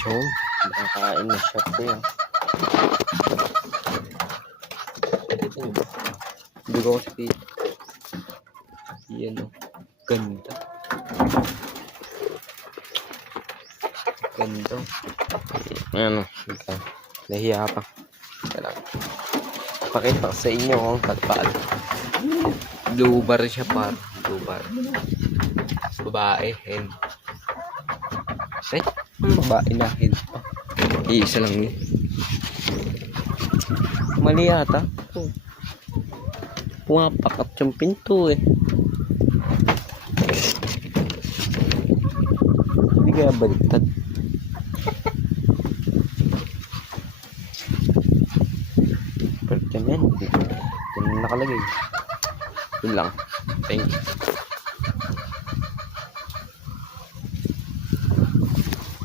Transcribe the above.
Yun, nakakain na siya po yan. Hindi ko kasi yan o. Ganda. Ganda. Ayan o. Nahiya pa. Pakita ko sa inyo ang kalpad. Blue bar siya par. Blue bar. Babae. Hen. Babae na hen pa. Iisa lang yun. Mali yata. Pumapakat yung pinto eh. Hindi kaya baliktad. Pero yan. Yan nakalagay. Yun lang. Thank you.